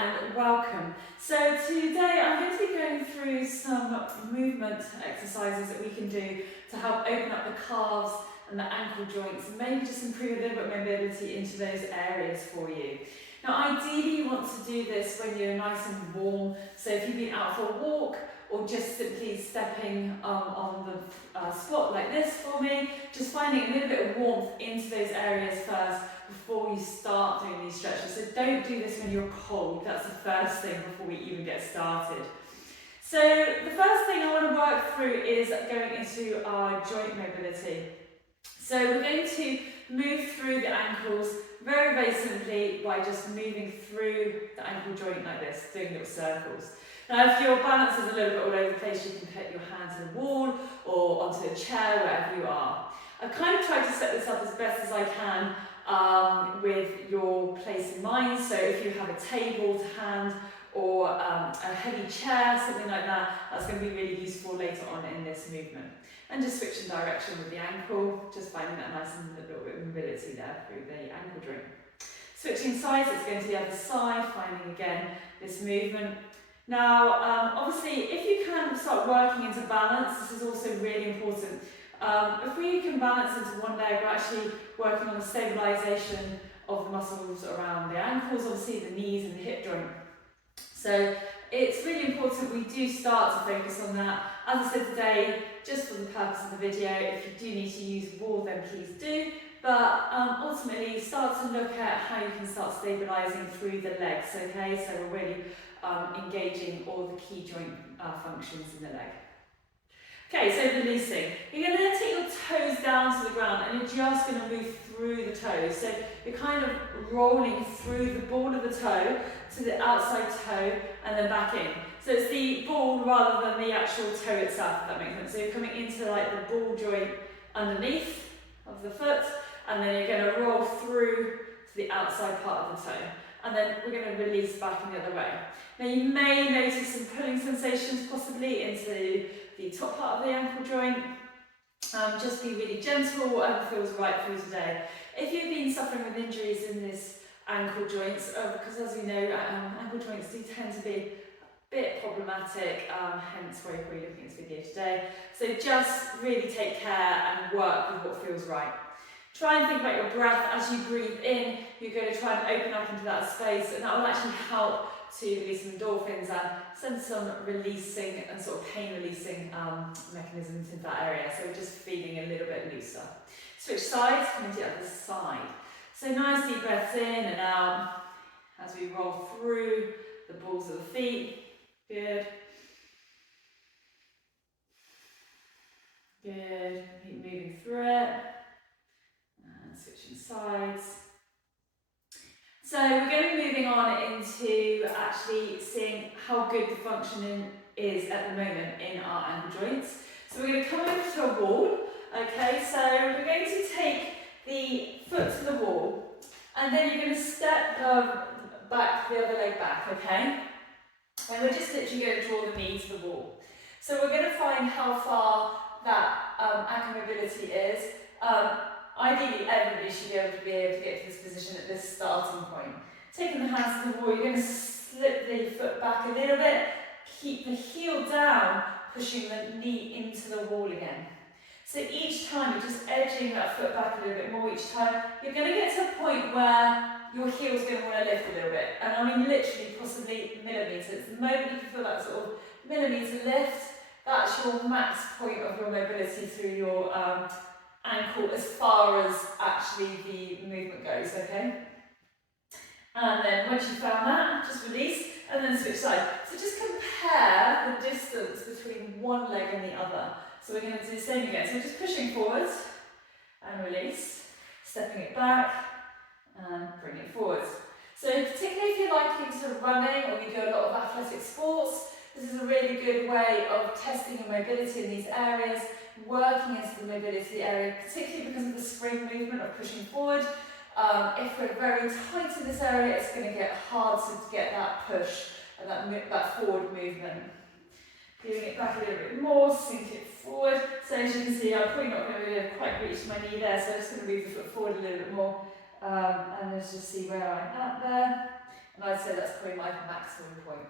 and welcome. So today I'm going to be going through some movement exercises that we can do to help open up the calves and the ankle joints and maybe just improve a little bit of mobility into those areas for you. Now ideally you want to do this when you're nice and warm, so if you've been out for a walk or just simply stepping on the spot like this for me, just finding a little bit of warmth into those areas first before you start doing these stretches. So don't do this when you're cold, that's the first thing before we even get started. So the first thing I want to work through is going into our joint mobility. So we're going to move through the ankles very, very simply by just moving through the ankle joint like this, doing little circles. Now if your balance is a little bit all over the place, you can put your hands on the wall or onto a chair, wherever you are. I've kind of tried to set this up as best as I can with your place in mind. So if you have a table to hand or a heavy chair, something like that, that's going to be really useful later on in this movement. And just switching direction with the ankle, just finding that nice and a little bit of mobility there through the ankle joint. Switching sides, let's go to the other side, finding again this movement. Now, obviously, if you can start working into balance, this is also really important. If we can balance into one leg, we're actually working on the stabilisation of the muscles around the ankles, obviously the knees and the hip joint. So it's really important we do start to focus on that. As I said today, just for the purpose of the video, if you do need to use wall, then please do. But ultimately, start to look at how you can start stabilising through the legs, okay? So we're really engaging all the key joint functions in the leg. Okay, so releasing. You're going to then take your toes down to the ground and you're just going to move through the toes. So you're kind of rolling through the ball of the toe to the outside toe and then back in. So it's the ball rather than the actual toe itself, if that makes sense. So you're coming into like the ball joint underneath of the foot, and then you're going to roll through to the outside part of the toe. And then we're going to release back in the other way. Now you may notice some pulling sensations possibly into the top part of the ankle joint. Just be really gentle, whatever feels right for you today. If you've been suffering with injuries in this ankle joints, because as we know, ankle joints do tend to be a bit problematic, hence why you're probably looking at this video today. So just really take care and work with what feels right. Try and think about your breath as you breathe in. You're going to try and open up into that space, and that will actually help to release some endorphins and send some releasing and sort of pain releasing mechanisms into that area. So we're just feeling a little bit looser. Switch sides, come to the other side. So nice deep breaths in and out as we roll through the balls of the feet. Good. Good. Keep moving through it. And switching sides. So we're going to be moving on into actually seeing how good the functioning is at the moment in our ankle joints. So we're going to come over to a wall. Okay, so we're going to take the foot to the wall, and then you're going to step back the other leg back, okay? And we're just literally going to draw the knee to the wall. So we're going to find how far that ankle mobility is. Ideally, everybody should be able to get to this position at this starting point. Taking the hands to the wall, you're going to slip the foot back a little bit, keep the heel down, pushing the knee into the wall again. So each time you're just edging that foot back a little bit more each time, you're going to get to a point where your heel's going to want to lift a little bit. And I mean literally, possibly millimetres. The moment you can feel that sort of millimetre lift, that's your max point of your mobility through your ankle as far as actually the movement goes, okay? And then once you've found that, just release and then switch side. So just compare the distance between one leg and the other. So we're going to do the same again. So we're just pushing forwards and release, stepping it back and bring it forwards. So particularly if you're liking to running or you do a lot of athletic sports, this is a really good way of testing your mobility in these areas, working into the mobility area, particularly because of the spring movement of pushing forward. If we're very tight in this area, it's going to get hard to get that push and that forward movement. Giving it back a little bit more, sink it forward. So as you can see, I'm probably not going to quite reach my knee there, so I'm just going to move the foot forward a little bit more. And let's just see where I'm at there. and I'd say that's probably my maximum point.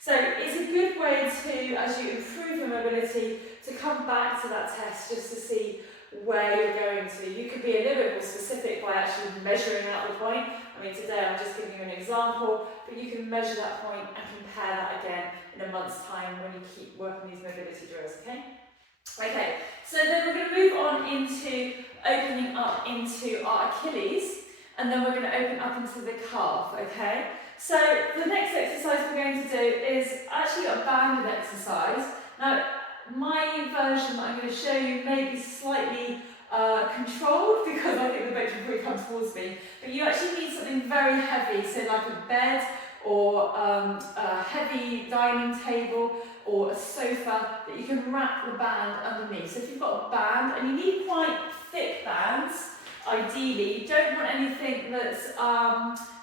So it's a good way to, as you improve your mobility, to come back to that test just to see where you're going to. You could be a little bit more specific by actually measuring out the point. I mean, today I'm just giving you an example, but you can measure that point and compare that again in a month's time when you keep working these mobility drills, okay? Okay, so then we're going to move on into opening up into our Achilles, and then we're going to open up into the calf, okay? So the next exercise we're going to do is actually a banded exercise. Now, my version that I'm going to show you may be slightly controlled because I think the bench will probably come towards me, but you actually need something very heavy, so like a bed or a heavy dining table or a sofa that you can wrap the band underneath. So if you've got a band, and you need quite thick bands, ideally, you don't want anything that's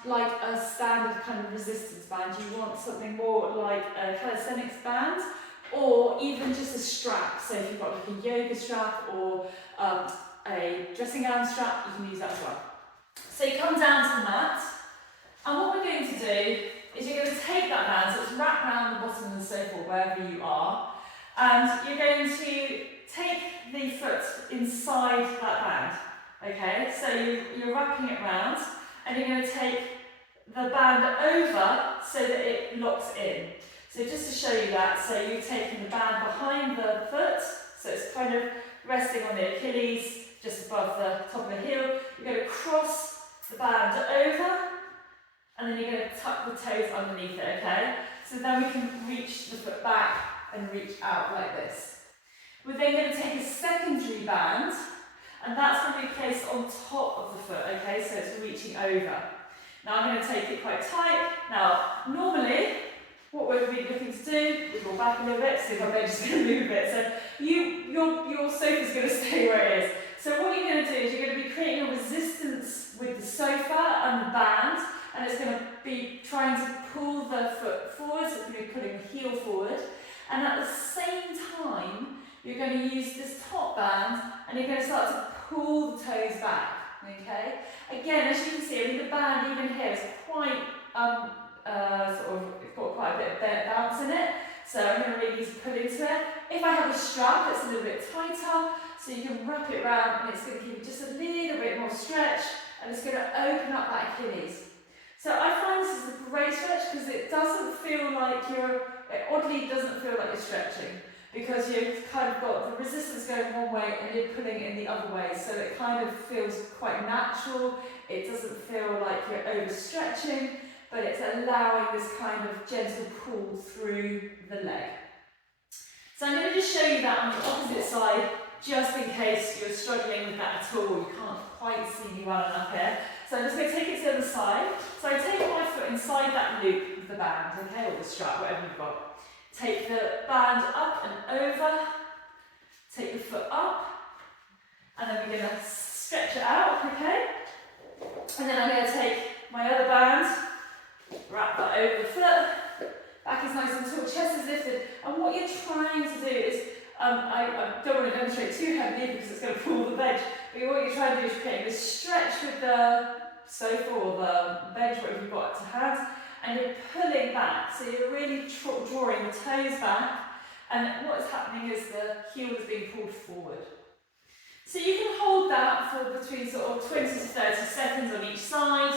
like a standard kind of resistance band. You want something more like a calisthenics band, or even just a strap. So if you've got like a yoga strap or a dressing gown strap, you can use that as well. So you come down to the mat, and what we're going to do is you're going to take that band, so it's wrapped around the bottom of the sofa, wherever you are, and you're going to take the foot inside that band. Okay, so you're wrapping it round, and you're going to take the band over so that it locks in. So just to show you that, so you're taking the band behind the foot, so it's kind of resting on the Achilles, just above the top of the heel. You're going to cross the band over, and then you're going to tuck the toes underneath it, okay? So then we can reach the foot back and reach out like this. We're then going to take a secondary band, and that's going to be placed on top of the foot, okay? So it's reaching over. Now I'm going to take it quite tight. Now, normally, what we're really looking to do, we go back a little bit, so I'm just going to move it. So your sofa's going to stay where it is. So what you're going to do is you're going to be creating a resistance with the sofa and the band, and it's going to be trying to pull the foot forward, so it's going to be pulling the heel forward. And at the same time, you're going to use this top band, and you're going to start to pull the toes back, okay? Again, as you can see, I mean, the band even here is quite, it's got quite a bit of bounce in it, so I'm going to really need to pull into it. If I have a strap, it's a little bit tighter, so you can wrap it around, and it's going to give you just a little bit more stretch, and it's going to open up that Achilles. So I find this is a great stretch because it doesn't feel like it oddly doesn't feel like you're stretching, because you've kind of got the resistance going one way and you're pulling in the other way, so it kind of feels quite natural. It doesn't feel like you're overstretching, but it's allowing this kind of gentle pull through the leg. So I'm going to just show you that on the opposite side, just in case you're struggling with that at all. You can't quite see me well enough here. So I'm just going to take it to the other side. So I take my foot inside that loop of the band, okay, or the strap, whatever you've got. Take the band up and over, take the foot up, and then we're going to stretch it out, okay? And then I'm going to take my other band, wrap that over the foot, back is nice and tall, chest is lifted, and what you're trying to do is, I don't want to demonstrate too heavily because it's going to pull the bench, but what you're trying to do is create this stretch with the sofa or the bench, whatever you've got to hand, and you're pulling back, so you're really drawing the toes back, and what's happening is the heel is being pulled forward. So you can hold that for between sort of 20 to 30 seconds on each side,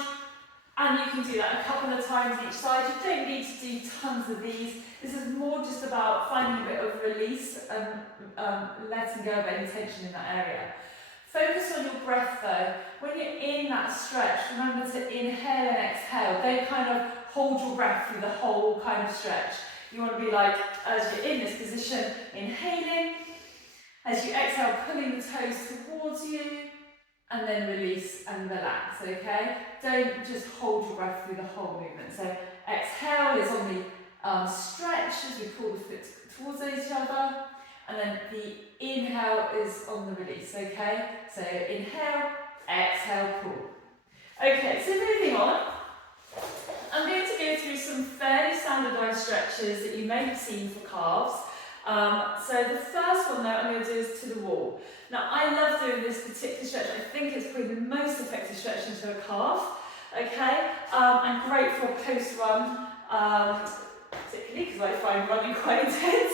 and you can do that a couple of times each side. You don't need to do tons of these. This is more just about finding a bit of release and letting go of any tension in that area. Focus on your breath though. When you're in that stretch, remember to inhale and exhale. Don't kind of hold your breath through the whole kind of stretch. You want to be like, as you're in this position, inhaling, as you exhale, pulling the toes towards you, and then release and relax, okay? Don't just hold your breath through the whole movement. So exhale is on the stretch as we pull the foot towards each other, and then the inhale is on the release, okay? So inhale, exhale, pull. Okay, so moving on, I'm going to go through some fairly standardised stretches that you may have seen for calves. So the first one though I'm going to do is to the wall. Now I love doing this particular stretch. I think it's probably the most effective stretch into a calf. okay? And great for post-run, particularly because I find running quite intense.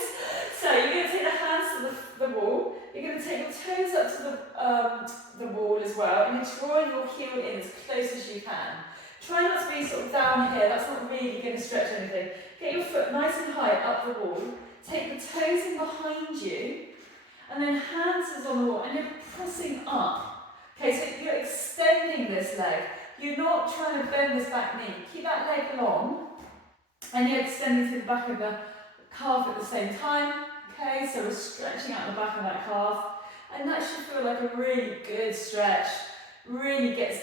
So you're going to take the hands to the wall, you're going to take your toes up to the wall as well, and you're drawing your heel in as close as you can. Try not to be sort of down here, that's not really going to stretch anything. Get your foot nice and high up the wall, take the toes in behind you, and then hands is on the wall, and you're pressing up. Okay, so you're extending this leg. You're not trying to bend this back knee. Keep that leg long, and you're extending through the back of the calf at the same time. Okay, so we're stretching out the back of that calf, and that should feel like a really good stretch. Really gets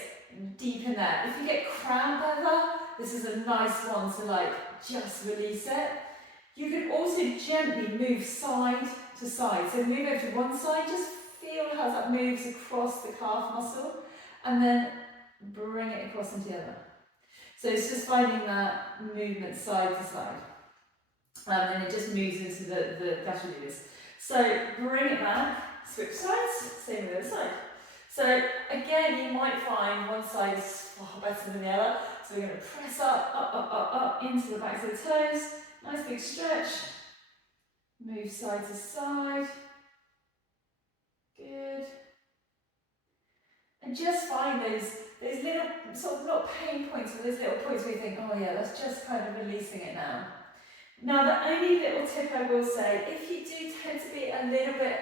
deep in there. If you get cramp ever, this is a nice one to like just release it. You can also gently move side to side. So move over to one side, just feel how that moves across the calf muscle, and then bring it across into the other. So it's just finding that movement side to side. And it just moves into the Achilles. So bring it back, switch sides, same with the other side. So again, you might find one side is far better than the other. So we're going to press up into the backs of the toes. Nice big stretch. Move side to side. Good. And just find those little, sort of not pain points, but those little points where you think, oh yeah, that's just kind of releasing it now. Now the only little tip I will say, if you do tend to be a little bit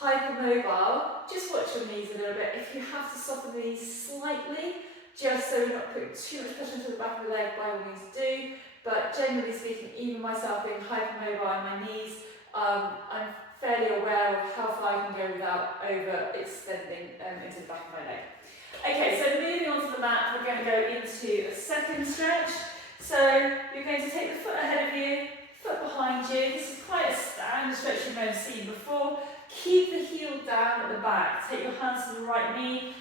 hypermobile, just watch your knees a little bit. If you have to soften the knees slightly, just so you're not putting too much pressure into the back of the leg, by all means do. But generally speaking, even myself being hypermobile in my knees, I'm fairly aware of how far I can go without overextending into the back of my leg. Okay, so moving on to the mat, we're going to go into a second stretch. So you're going to take the foot ahead of you, foot behind you. This is quite a standard stretch you may have seen before. Keep the heel down at the back. Take your hands to the right knee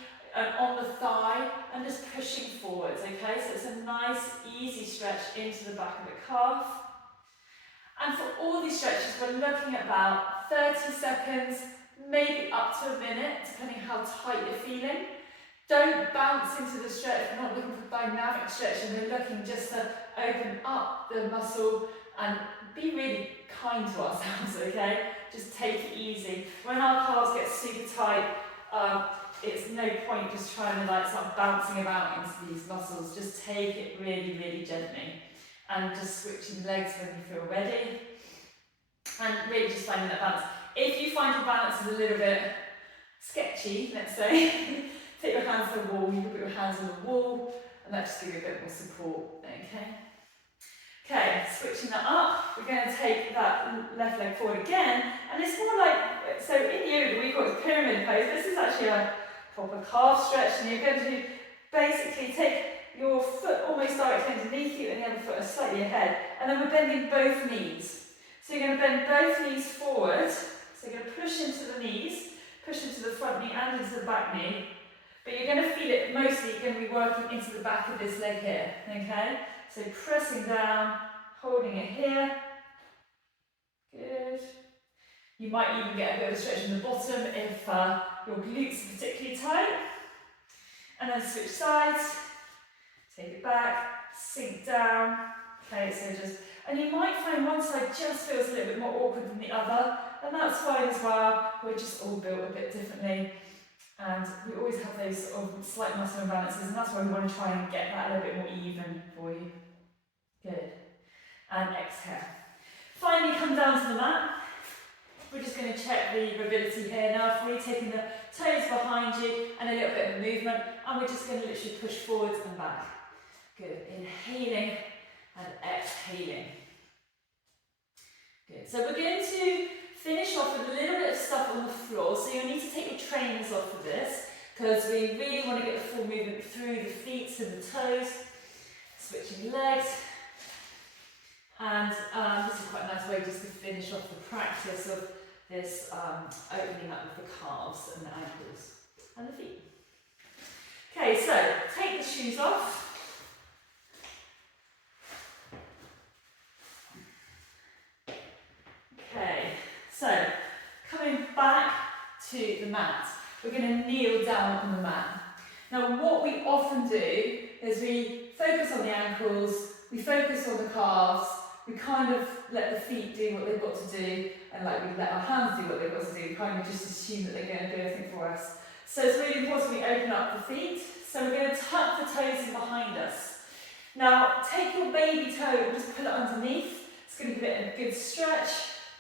on the thigh and just pushing forwards, okay? So it's a nice, easy stretch into the back of the calf. And for all these stretches, we're looking at about 30 seconds, maybe up to a minute, depending how tight you're feeling. Don't bounce into the stretch. We're not looking for dynamic stretching. We're looking just to open up the muscle and be really kind to ourselves, okay? Just take it easy. When our calves get super tight, it's no point just trying to like start bouncing about into these muscles. Just take it really, really gently. And just switching legs when you feel ready. And really just finding that balance. If you find your balance is a little bit sketchy, let's say, take your hands to the wall, you can put your hands on the wall, and that just gives you a bit more support, okay? Okay, switching that up, we're going to take that left leg forward again, and it's more like, so in yoga we call it pyramid pose. This is actually a proper calf stretch, and you're going to basically take your foot almost directly underneath you and the other foot is slightly ahead, and then we're bending both knees. So you're going to bend both knees forward, so you're going to push into the knees, push into the front knee and into the back knee, but you're going to feel it mostly, you're going to be working into the back of this leg here, okay? So pressing down, holding it here, good. You might even get a bit of a stretch in the bottom if your glutes are particularly tight, and then switch sides. Take it back, sink down, okay, so just, and you might find one side just feels a little bit more awkward than the other, and that's fine as well. We're just all built a bit differently, and we always have those sort of slight muscle imbalances, and that's why we want to try and get that a little bit more even for you. Good. And exhale. Finally come down to the mat. We're just going to check the mobility here now for you, taking the toes behind you and a little bit of movement, and we're just going to literally push forwards and back. Good. Inhaling and exhaling. Good. So we're going to finish off with a little bit of stuff on the floor. So you'll need to take your trainers off for this, because we really want to get the full movement through the feet and the toes. Switching legs. And this is quite a nice way just to finish off the practice of this opening up of the calves and the ankles and the feet. Okay, so take the shoes off. Okay, so coming back to the mat, we're going to kneel down on the mat. Now what we often do is we focus on the ankles, we focus on the calves, we kind of let the feet do what they've got to do, and like we let our hands do what they've got to do, we kind of just assume that they're going to do everything for us. So it's really important we open up the feet. So we're going to tuck the toes in behind us. Now take your baby toe and just pull it underneath. It's going to give it a good stretch.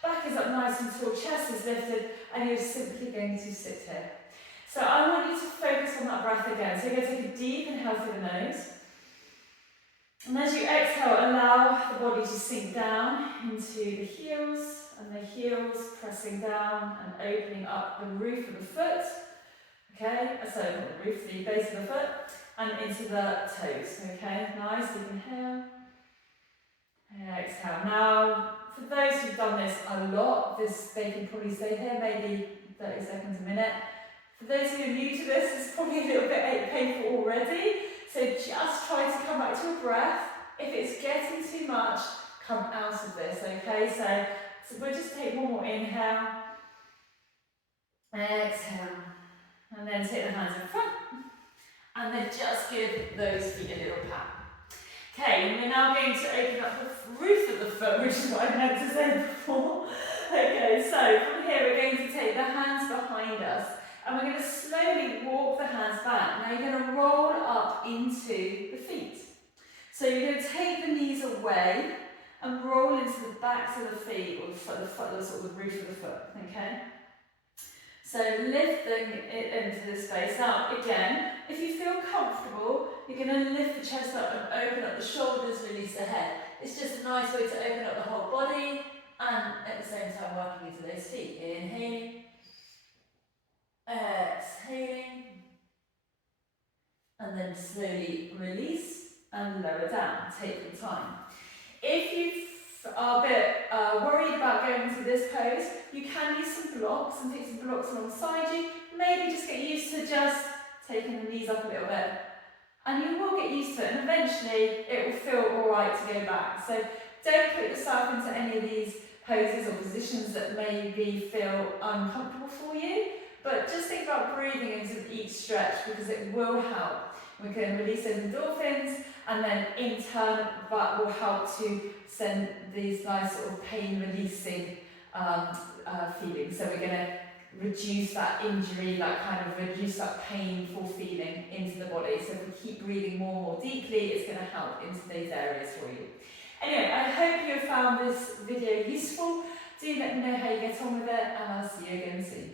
Back is up nice and tall, chest is lifted, and you're simply going to sit here. So I want you to focus on that breath again. So you're going to take a deep inhale through the nose. And as you exhale, allow the body to sink down into the heels, and the heels pressing down and opening up the roof of the foot. Okay, so not the roof, the base of the foot, and into the toes. Okay, nice, deep inhale. Exhale. Now, for those who've done this a lot, they can probably stay here maybe 30 seconds, a minute. For those who are new to this, it's probably a little bit painful already. So just try to come back to your breath. If it's getting too much, come out of this, okay? So we'll just take one more inhale. Exhale. And then take the hands in front. And then just give those feet a little pat. Okay, and we're now going to open up the roof of the foot, which is what I meant to say before. Okay, so from here we're going to take the hands behind us. And we're going to slowly walk the hands back. Now you're going to roll up into the feet. So you're going to take the knees away and roll into the backs of the feet, or the sort of the roof of the foot, okay? So lifting it into the space. Now again, if you feel comfortable, you're going to lift the chest up and open up the shoulders, release the head. It's just a nice way to open up the whole body and at the same time working into those feet. Inhaling. Exhaling, and then slowly release and lower down. Take your time. If you are a bit worried about going through this pose, you can use some blocks and take some blocks alongside you. Maybe just get used to just taking the knees up a little bit, and you will get used to it, and eventually it will feel alright to go back. So don't put yourself into any of these poses or positions that maybe feel uncomfortable for you. But just think about breathing into each stretch, because it will help. We can release those endorphins, and then in turn that will help to send these nice sort of pain releasing feelings. So we're going to reduce that injury, reduce that painful feeling into the body. So if we keep breathing more and more deeply, it's going to help into those areas for you. Anyway, I hope you have found this video useful. Do let me know how you get on with it, and I'll see you again soon.